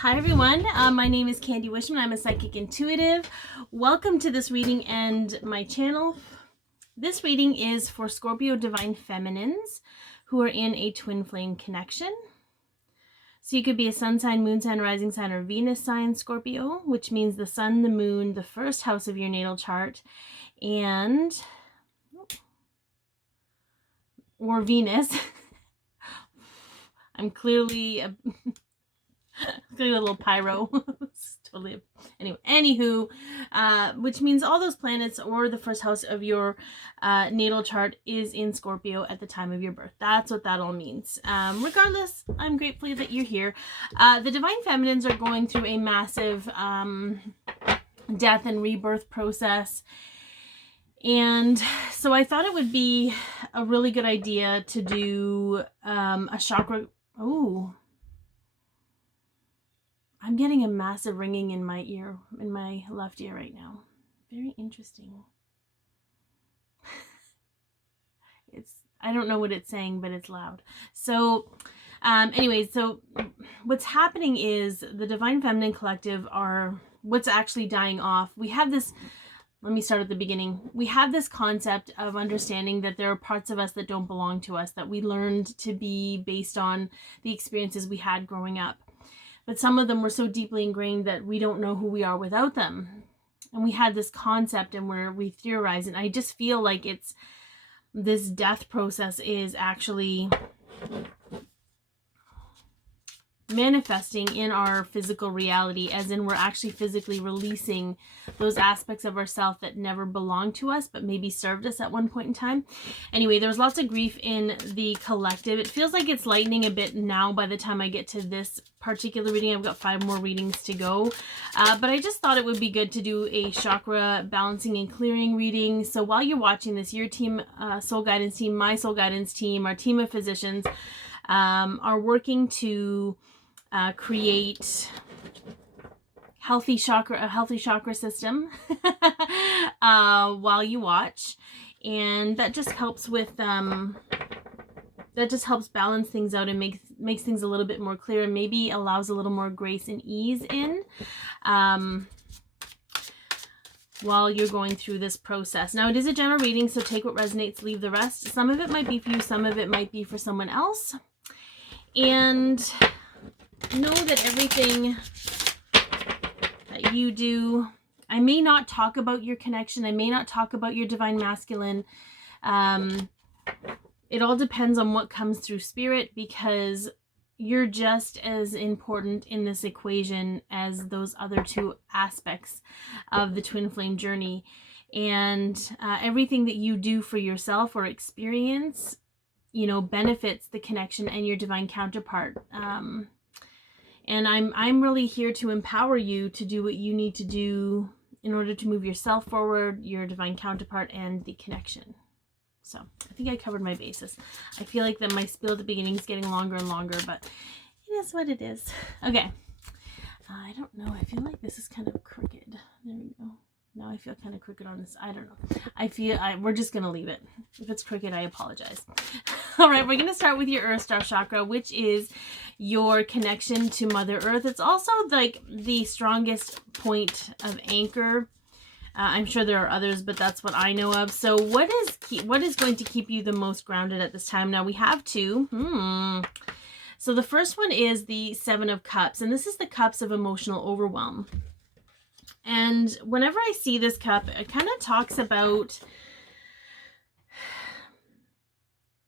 Hi everyone, my name is Candi Wishman. I'm a psychic intuitive. Welcome to this reading and my channel. This reading is for Scorpio divine feminines who are in a twin flame connection. So you could be a sun sign, moon sign, rising sign, or Venus sign Scorpio, which means the sun, the moon, the first house of your natal chart, or Venus. I'm clearly a little pyro. Totally. Anyway, anywho, which means all those planets or the first house of your natal chart is in Scorpio at the time of your birth. That's what that all means. Regardless, I'm grateful that you're here. The divine feminines are going through a massive death and rebirth process. And so I thought it would be a really good idea to do a chakra. Oh, I'm getting a massive ringing in my ear, in my left ear right now. Very interesting. I don't know what it's saying, but it's loud. So anyways, so what's happening is the Divine Feminine Collective are what's actually dying off. We have this, let me start at the beginning. We have this concept of understanding that there are parts of us that don't belong to us, that we learned to be based on the experiences we had growing up. But some of them were so deeply ingrained that we don't know who we are without them. And we had this concept and where we theorize, and I just feel like it's this death process is actually manifesting in our physical reality, as in we're actually physically releasing those aspects of ourselves that never belonged to us but maybe served us at one point in time. Anyway, there's lots of grief in the collective. It feels like it's lightening a bit now by the time I get to this particular reading. I've got 5 more readings to go, but I just thought it would be good to do a chakra balancing and clearing reading. So while you're watching this, your team, soul guidance team, my soul guidance team, our team of physicians are working to create a healthy chakra system while you watch, and that just helps with balance things out and makes things a little bit more clear, and maybe allows a little more grace and ease in while you're going through this process. Now, it is a general reading, so take what resonates, leave the rest. Some of it might be for you, some of it might be for someone else, and know that everything that you do, I may not talk about your connection, I may not talk about your divine masculine. It all depends on what comes through spirit, because you're just as important in this equation as those other 2 aspects of the twin flame journey. And everything that you do for yourself or experience, you know, benefits the connection and your divine counterpart. And I'm really here to empower you to do what you need to do in order to move yourself forward, your divine counterpart, and the connection. So I think I covered my bases. I feel like that my spiel at the beginning is getting longer and longer, but it is what it is. Okay. I don't know. I feel like this is kind of crooked. There we go. Now I feel kind of crooked on this. I don't know. We're just going to leave it. If it's crooked, I apologize. All right, we're going to start with your Earth Star Chakra, which is your connection to Mother Earth. It's also like the strongest point of anchor. I'm sure there are others, but that's what I know of. So what is going to keep you the most grounded at this time? Now we have 2. So the first one is the 7 of Cups, and this is the cups of emotional overwhelm. And whenever I see this cup, it kind of talks about,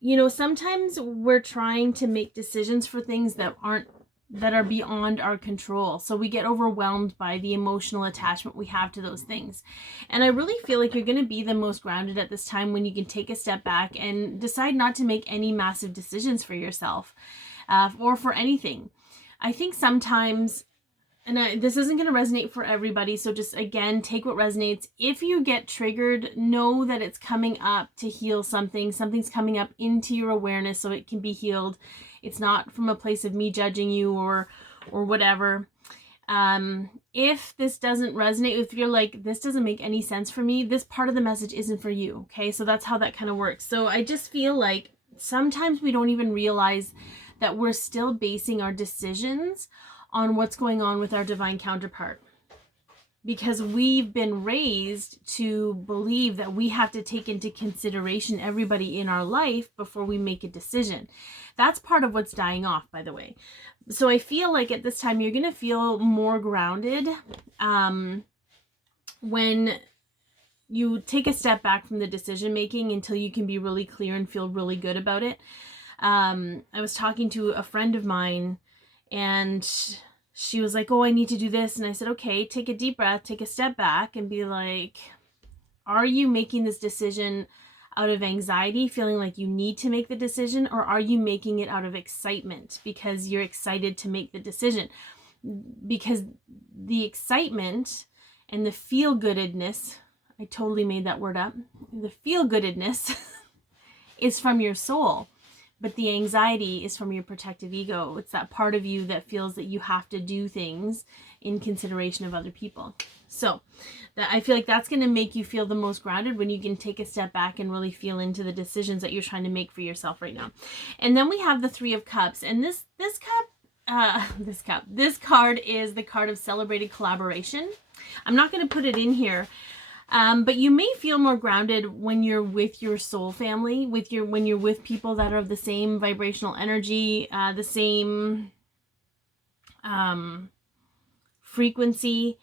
you know, sometimes we're trying to make decisions for things that are beyond our control. So we get overwhelmed by the emotional attachment we have to those things. And I really feel like you're going to be the most grounded at this time when you can take a step back and decide not to make any massive decisions for yourself or for anything. I think sometimes, and this isn't going to resonate for everybody, so just, again, take what resonates. If you get triggered, know that it's coming up to heal something. Something's coming up into your awareness so it can be healed. It's not from a place of me judging you or whatever. If this doesn't resonate, if you're like, this doesn't make any sense for me, this part of the message isn't for you, okay? So that's how that kind of works. So I just feel like sometimes we don't even realize that we're still basing our decisions on what's going on with our divine counterpart. Because we've been raised to believe that we have to take into consideration everybody in our life before we make a decision. That's part of what's dying off, by the way. So I feel like at this time you're going to feel more grounded when you take a step back from the decision making until you can be really clear and feel really good about it. I was talking to a friend of mine, and she was like, oh, I need to do this. And I said, okay, take a deep breath, take a step back and be like, are you making this decision out of anxiety, feeling like you need to make the decision, or are you making it out of excitement because you're excited to make the decision? Because the excitement and the feel-goodedness, I totally made that word up, the feel-goodedness is from your soul. But the anxiety is from your protective ego. It's that part of you that feels that you have to do things in consideration of other people. So I feel like that's going to make you feel the most grounded when you can take a step back and really feel into the decisions that you're trying to make for yourself right now. And then we have the Three of Cups. And this card is the card of celebrated collaboration. I'm not going to put it in here. But you may feel more grounded when you're with your soul family, when you're with people that are of the same vibrational energy, the same frequency.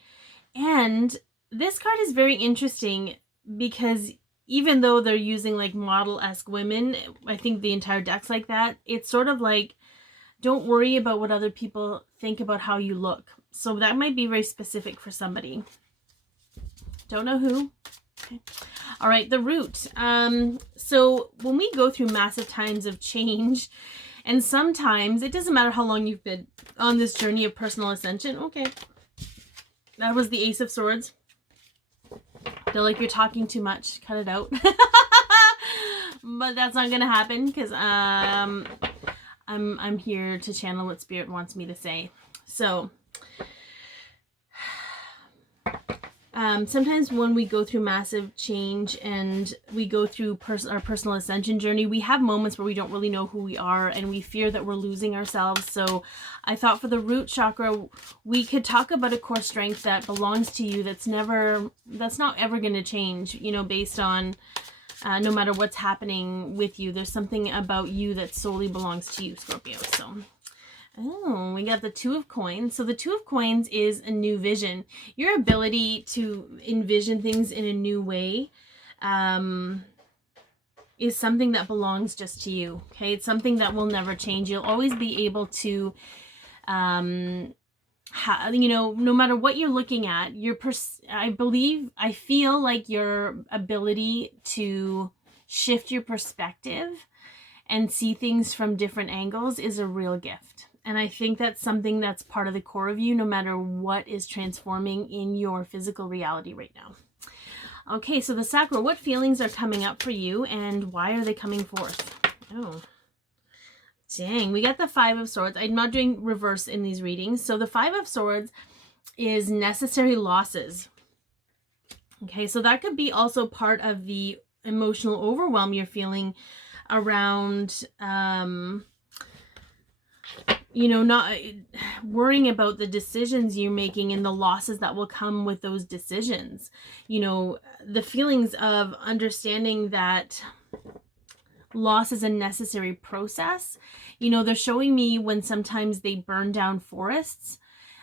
And this card is very interesting because even though they're using like model-esque women, I think the entire deck's like that. It's sort of like, don't worry about what other people think about how you look. So that might be very specific for somebody. Don't know who. Okay. All right, the Root. So when we go through massive times of change, and sometimes it doesn't matter how long you've been on this journey of personal ascension. Okay. That was the Ace of Swords. Feel like you're talking too much. Cut it out. But that's not gonna happen because I'm here to channel what Spirit wants me to say. So sometimes when we go through massive change and we go through our personal ascension journey, we have moments where we don't really know who we are and we fear that we're losing ourselves. So I thought for the root chakra, we could talk about a core strength that belongs to you that's not ever going to change, you know, based on no matter what's happening with you. There's something about you that solely belongs to you, Scorpio. So oh, we got the Two of Coins. So the Two of Coins is a new vision. Your ability to envision things in a new way is something that belongs just to you. Okay, it's something that will never change. You'll always be able to, you know, no matter what you're looking at, I feel like your ability to shift your perspective and see things from different angles is a real gift. And I think that's something that's part of the core of you, no matter what is transforming in your physical reality right now. Okay, so the Sacral, what feelings are coming up for you and why are they coming forth? Oh, dang, we got the Five of Swords. I'm not doing reverse in these readings. So the Five of Swords is necessary losses. Okay, so that could be also part of the emotional overwhelm you're feeling around you know, not worrying about the decisions you're making and the losses that will come with those decisions. You know, the feelings of understanding that loss is a necessary process. You know, they're showing me when sometimes they burn down forests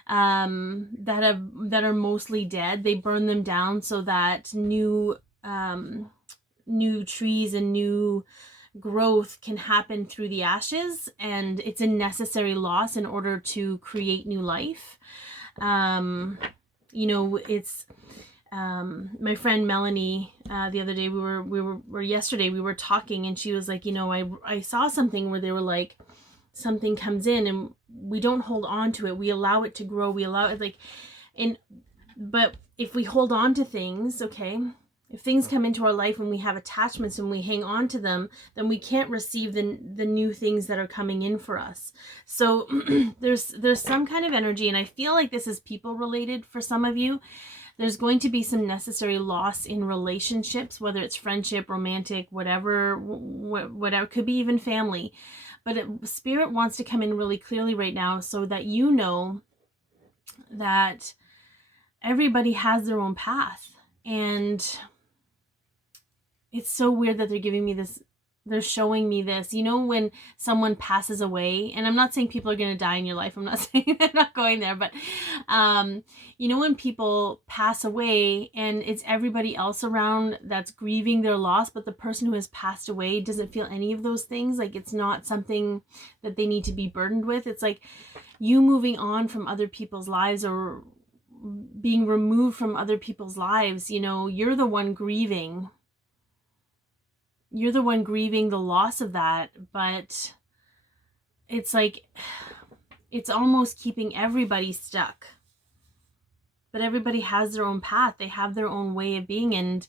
that are mostly dead. They burn them down so that new trees and new growth can happen through the ashes, and it's a necessary loss in order to create new life. You know, it's my friend Melanie, the other day yesterday we were talking, and she was like, you know, I saw something where they were like, something comes in and we don't hold on to it, we allow it to grow, we allow it, like, but if we hold on to things, okay, if things come into our life and we have attachments and we hang on to them, then we can't receive the new things that are coming in for us. So there's some kind of energy, and I feel like this is people related for some of you. There's going to be some necessary loss in relationships, whether it's friendship, romantic, whatever, could be even family. But Spirit wants to come in really clearly right now so that you know that everybody has their own path. And it's so weird that they're giving me this, they're showing me this, you know, when someone passes away, and I'm not saying people are going to die in your life. I'm not saying, I'm not going there, but, you know, when people pass away and it's everybody else around that's grieving their loss, but the person who has passed away doesn't feel any of those things. Like, it's not something that they need to be burdened with. It's like you moving on from other people's lives, or being removed from other people's lives. You know, you're the one grieving. You're the one grieving the loss of that, but it's like, it's almost keeping everybody stuck. But everybody has their own path. They have their own way of being. And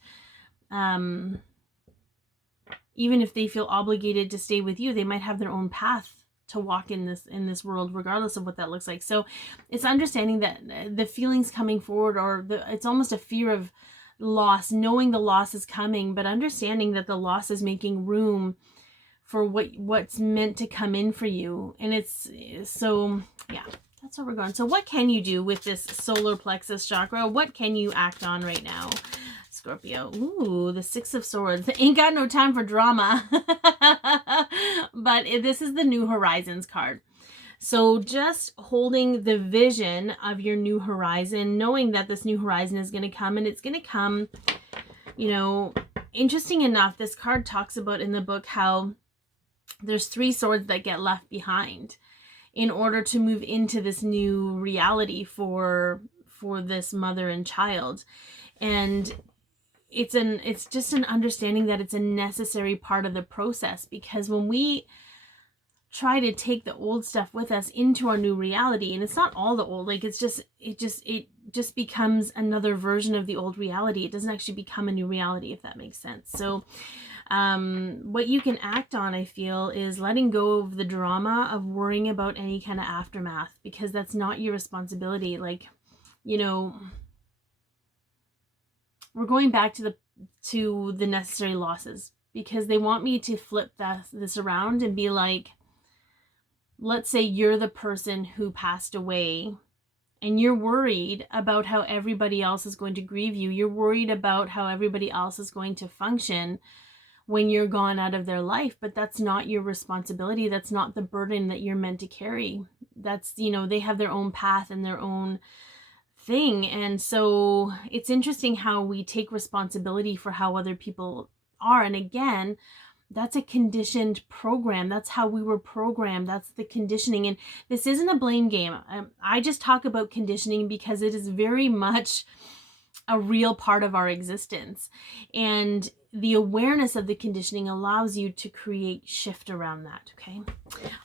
even if they feel obligated to stay with you, they might have their own path to walk in this world, regardless of what that looks like. So it's understanding that the feelings coming forward, or it's almost a fear of loss, knowing the loss is coming, but understanding that the loss is making room for what's meant to come in for you. And it's so, yeah, that's where we're going. So what can you do with this solar plexus chakra? What can you act on right now, Scorpio? Ooh, the Six of Swords. Ain't got no time for drama. But this is the New Horizons card. So just holding the vision of your new horizon, knowing that this new horizon is going to come, and it's going to come, you know, interesting enough, this card talks about in the book how there's 3 swords that get left behind in order to move into this new reality for this mother and child. And it's just an understanding that it's a necessary part of the process, because when we try to take the old stuff with us into our new reality, and it's not all the old, like it just becomes another version of the old reality. It doesn't actually become a new reality, if that makes sense. So what you can act on, I feel, is letting go of the drama of worrying about any kind of aftermath, because that's not your responsibility. Like, you know, we're going back to the necessary losses, because they want me to flip this around and be like, let's say you're the person who passed away, and you're worried about how everybody else is going to grieve you. You're worried about how everybody else is going to function when you're gone out of their life, but that's not your responsibility. That's not the burden that you're meant to carry. That's, you know, they have their own path and their own thing. And so it's interesting how we take responsibility for how other people are. And again, that's a conditioned program. That's how we were programmed. That's the conditioning. And this isn't a blame game. I just talk about conditioning because it is very much a real part of our existence. And the awareness of the conditioning allows you to create shift around that. Okay.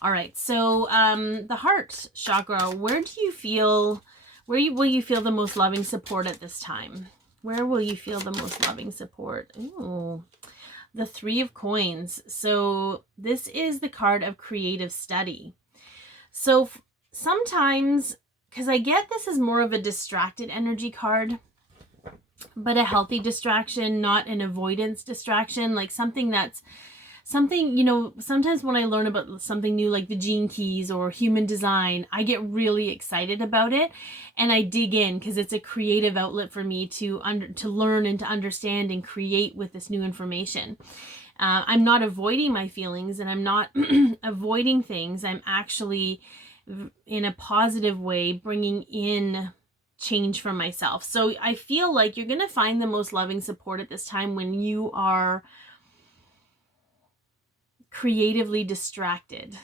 All right. So the heart chakra, where do you feel, will you feel the most loving support at this time? Where will you feel the most loving support? Ooh. The 3 of Coins. So this is the card of creative study. So sometimes, because I get this is more of a distracted energy card, but a healthy distraction, not an avoidance distraction, like something, you know, sometimes when I learn about something new, like the gene keys or human design, I get really excited about it and I dig in, because it's a creative outlet for me to learn and to understand and create with this new information. I'm not avoiding my feelings, and I'm not avoiding things. I'm actually, in a positive way, bringing in change for myself. So I feel like you're going to find the most loving support at this time when you are creatively distracted.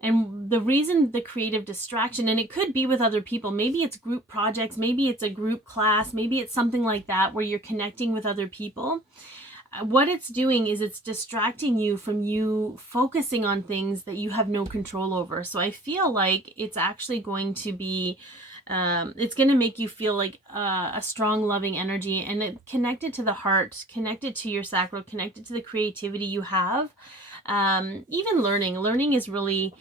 And the reason the creative distraction, and it could be with other people, maybe it's group projects, maybe it's a group class, maybe it's something like that where you're connecting with other people. What it's doing is it's distracting you from you focusing on things that you have no control over. So I feel like it's actually going to be, it's going to make you feel like a strong, loving energy, and it connected to the heart, connected to your sacral, connected to the creativity you have. Even learning is really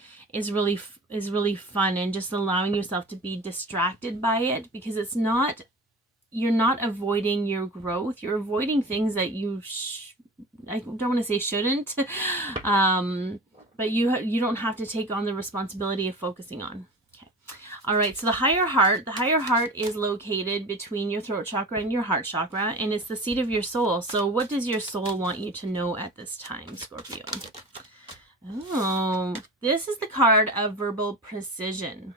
fun, and just allowing yourself to be distracted by it, because it's not, you're not avoiding your growth. You're avoiding things that you I don't want to say shouldn't, but you don't have to take on the responsibility of focusing on. Okay. All right, so the higher heart is located between your throat chakra and your heart chakra, and it's the seat of your soul. So what does your soul want you to know at this time, Scorpio? Oh, this is the card of verbal precision.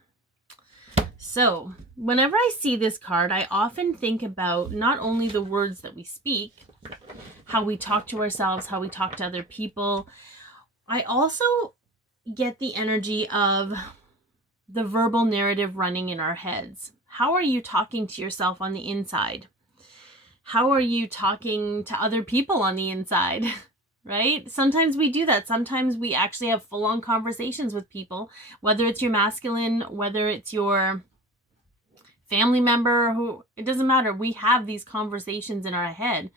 So whenever I see this card, I often think about not only the words that we speak, how we talk to ourselves, how we talk to other people. I also get the energy of the verbal narrative running in our heads. How are you talking to yourself on the inside? How are you talking to other people on the inside? Right? Sometimes we do that. Sometimes we actually have full-on conversations with people, whether it's your masculine, whether it's your family member, who, it doesn't matter. We have these conversations in our head,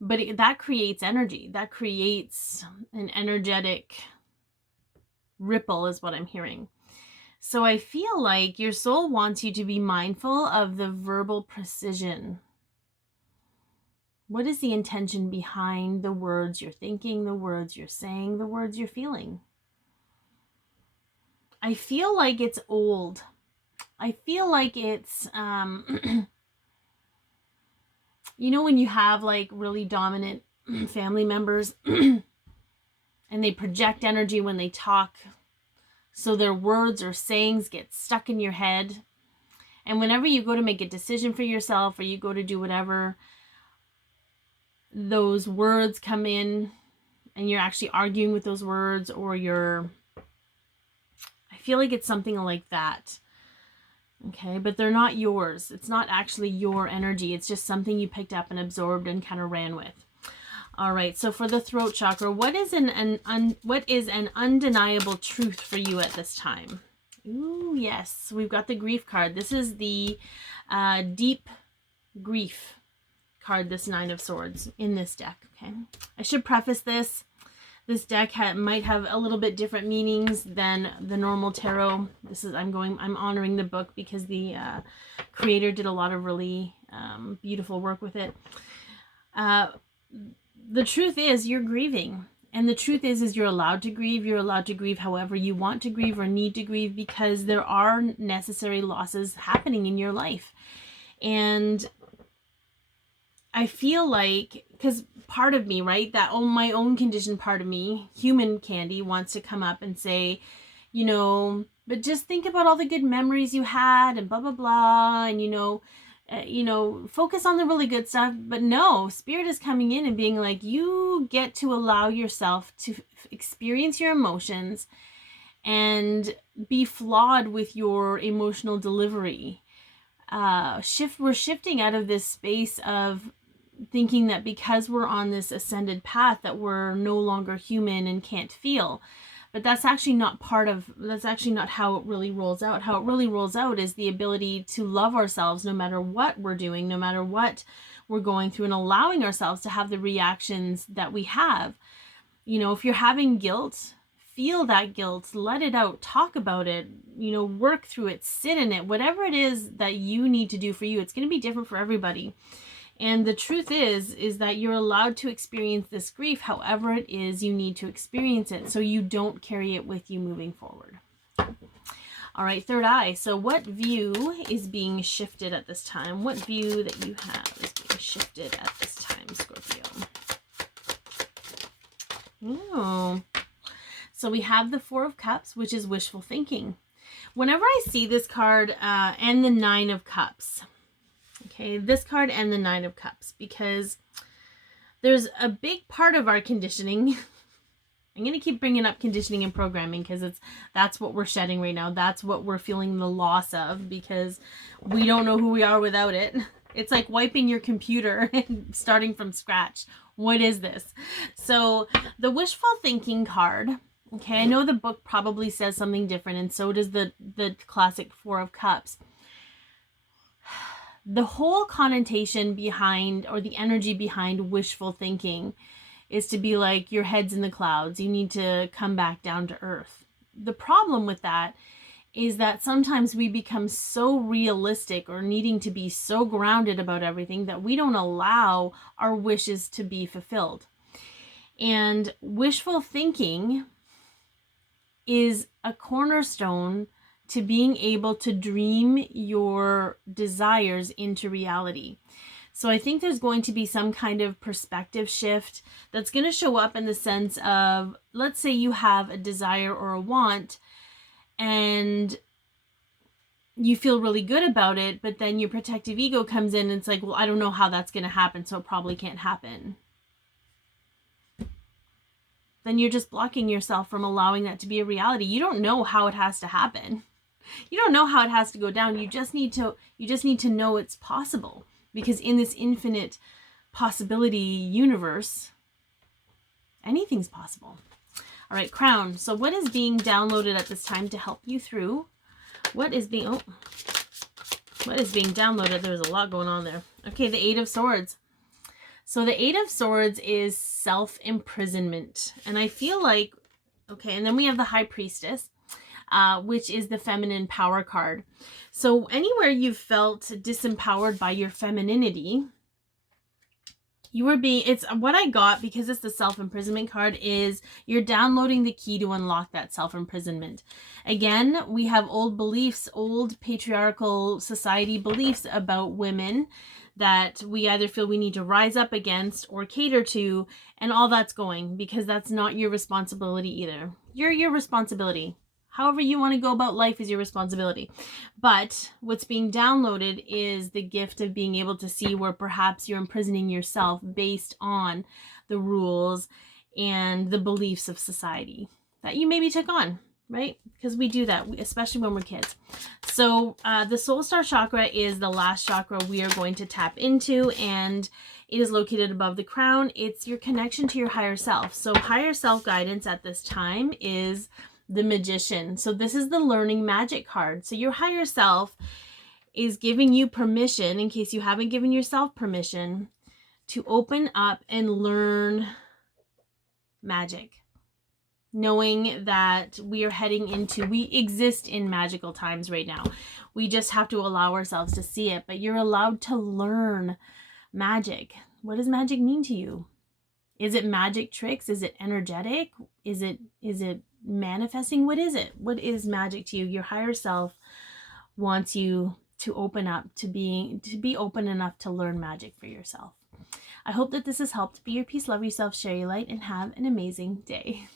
but that creates energy. That creates an energetic ripple is what I'm hearing. So I feel like your soul wants you to be mindful of the verbal precision. What is the intention behind the words you're thinking, the words you're saying, the words you're feeling? I feel like it's old. I feel like it's, you know, when you have like really dominant family members and they project energy when they talk, so their words or sayings get stuck in your head. And whenever you go to make a decision for yourself or you go to do whatever, those words come in and you're actually arguing with those words, or I feel like it's something like that. Okay, but they're not yours. It's not actually your energy. It's just something you picked up and absorbed and kind of ran with. All right, so for the throat chakra, what is an undeniable truth for you at this time? Ooh, yes, we've got the grief card. This is the deep grief card, this Nine of Swords in this deck. Okay, I should preface this. This deck might have a little bit different meanings than the normal tarot. I'm honoring the book because the creator did a lot of really beautiful work with it. The truth is you're grieving. And the truth is you're allowed to grieve. You're allowed to grieve however you want to grieve or need to grieve, because there are necessary losses happening in your life. And I feel like, because part of me, right, that my own conditioned part of me, human Candi, wants to come up and say, you know, but just think about all the good memories you had and blah, blah, blah. And, you know, focus on the really good stuff. But no, Spirit is coming in and being like, you get to allow yourself to experience your emotions and be flawed with your emotional delivery. We're shifting out of this space of thinking that because we're on this ascended path that we're no longer human and can't feel. But that's actually not how it really rolls out. How it really rolls out is the ability to love ourselves no matter what we're doing, no matter what we're going through, and allowing ourselves to have the reactions that we have. You know, if you're having guilt, feel that guilt, let it out, talk about it, you know, work through it, sit in it, whatever it is that you need to do for you. It's going to be different for everybody. And the truth is that you're allowed to experience this grief however it is you need to experience it, so you don't carry it with you moving forward. All right, third eye. So what view is being shifted at this time? What view that you have is being shifted at this time, Scorpio? Oh, so we have the Four of Cups, which is wishful thinking. Whenever I see this card and the Nine of Cups, okay, this card and the Nine of Cups, because there's a big part of our conditioning. I'm going to keep bringing up conditioning and programming because that's what we're shedding right now. That's what we're feeling the loss of, because we don't know who we are without it. It's like wiping your computer and starting from scratch. What is this? So the wishful thinking card, okay, I know the book probably says something different, and so does the classic Four of Cups. The whole connotation behind, or the energy behind wishful thinking, is to be like, your head's in the clouds. You need to come back down to earth. The problem with that is that sometimes we become so realistic, or needing to be so grounded about everything, that we don't allow our wishes to be fulfilled. And wishful thinking is a cornerstone to being able to dream your desires into reality. So I think there's going to be some kind of perspective shift that's going to show up in the sense of, let's say you have a desire or a want and you feel really good about it, but then your protective ego comes in and it's like, well, I don't know how that's going to happen, so it probably can't happen. Then you're just blocking yourself from allowing that to be a reality. You don't know how it has to happen. You don't know how it has to go down. You just need to know it's possible, because in this infinite possibility universe, anything's possible. All right, Crown. So what is being downloaded at this time to help you through? What is being downloaded? There's a lot going on there. Okay, the Eight of Swords. So the Eight of Swords is self-imprisonment. And I feel like, okay, and then we have the High Priestess, which is the feminine power card. So anywhere you've felt disempowered by your femininity, you were being, it's what I got, because it's the self-imprisonment card, is you're downloading the key to unlock that self-imprisonment. Again, we have old beliefs, old patriarchal society beliefs about women that we either feel we need to rise up against or cater to, and all that's going, because that's not your responsibility either. You're your responsibility. However you want to go about life is your responsibility. But what's being downloaded is the gift of being able to see where perhaps you're imprisoning yourself based on the rules and the beliefs of society that you maybe took on, right? Because we do that, especially when we're kids. So the soul star chakra is the last chakra we are going to tap into, and it is located above the crown. It's your connection to your higher self. So higher self guidance at this time is the Magician. So this is the learning magic card. So your higher self is giving you permission, in case you haven't given yourself permission, to open up and learn magic. Knowing that we are heading into, we exist in magical times right now. We just have to allow ourselves to see it, but you're allowed to learn magic. What does magic mean to you? Is it magic tricks? Is it energetic? Is it manifesting? What is it? What is magic to you? Your higher self wants you to open up, to be open enough to learn magic for yourself. I hope that this has helped. Be your peace, love yourself, share your light, and have an amazing day.